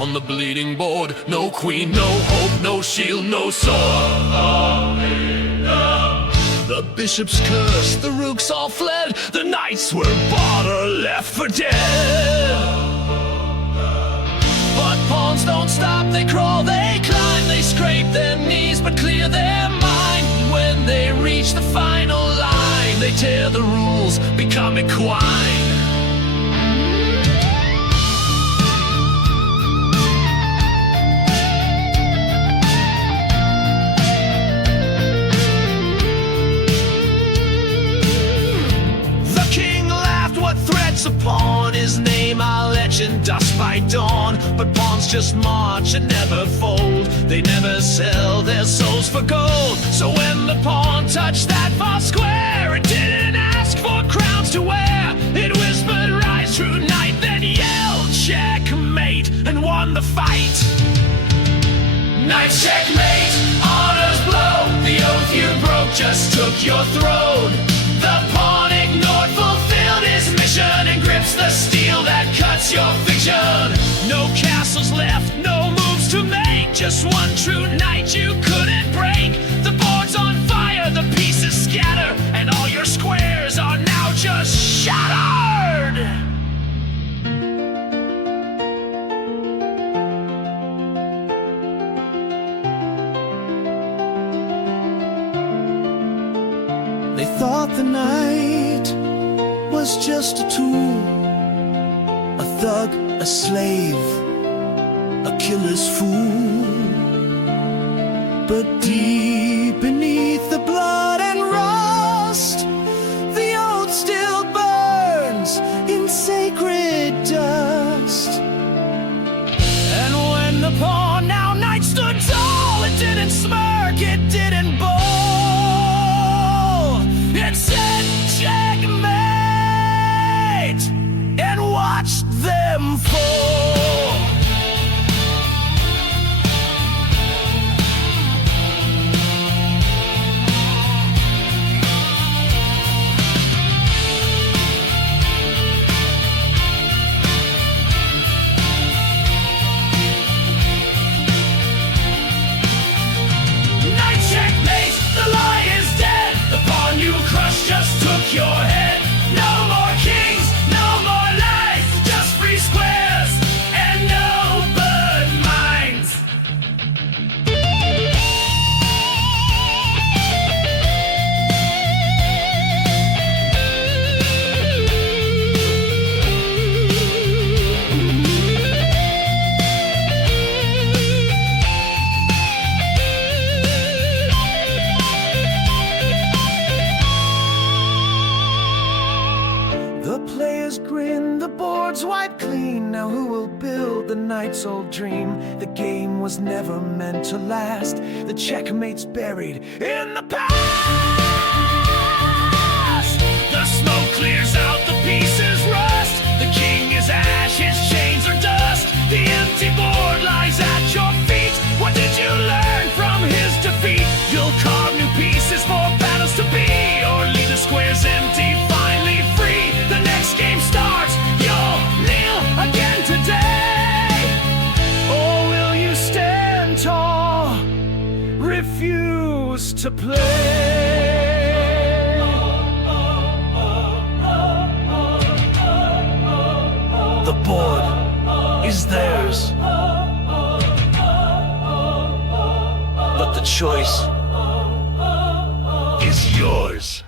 on the bleeding board. No queen, no hope, no shield, no sword. The bishops cursed, the rooks all fled, the knights were bought or left for dead. But pawns don't stop, they crawl, they climb, they scrape their knees but clear their mind. When they reach the final line, they tear the rules, become equine. Upon his name I'll etch in dust by dawn. But pawns just march and never fold, they never sell their souls for gold. So when the pawn touched that far square, it didn't ask for crowns to wear. It whispered, "Rise, true knight," then yelled, "Checkmate," and won the fight. Knight checkmate, honor's blow, the oath you broke just took your throne. The pawn ignored, fulfilled his mission, and grips the steel that cuts your fiction. No castles left, no moves to make, just one true knight you couldn't break. The board's on fire, the pieces scatter, and all your squares are now just shattered. They thought the knight was just a tool, a thug, a slave, a killer's fool. But deep beneath the blood and rust, the oath still burns in sacred dust. And when the pawn, now knight, stood tall, it didn't smirk, it didn't bow. It said, "Checkmate," and watched them fall. Knight checkmate, the lie is dead. The pawn you crushed just took your head. No more kings, no more lies, just free squares and no bird minds. The players grin, the board's wiped clean. Now who will build the knight's old dream? The game was never meant to last. The checkmate's buried in the past. The smoke clears out, the pieces rust. The king is ash, his chains are dust. The empty board lies at your feet. What did you learn from his defeat? You'll carve new pieces for battles to be, or leave the squares empty, finally free. The next game starts, you'll kneel again today. Or will you stand tall, refuse to play? The board is theirs, but the choice is yours.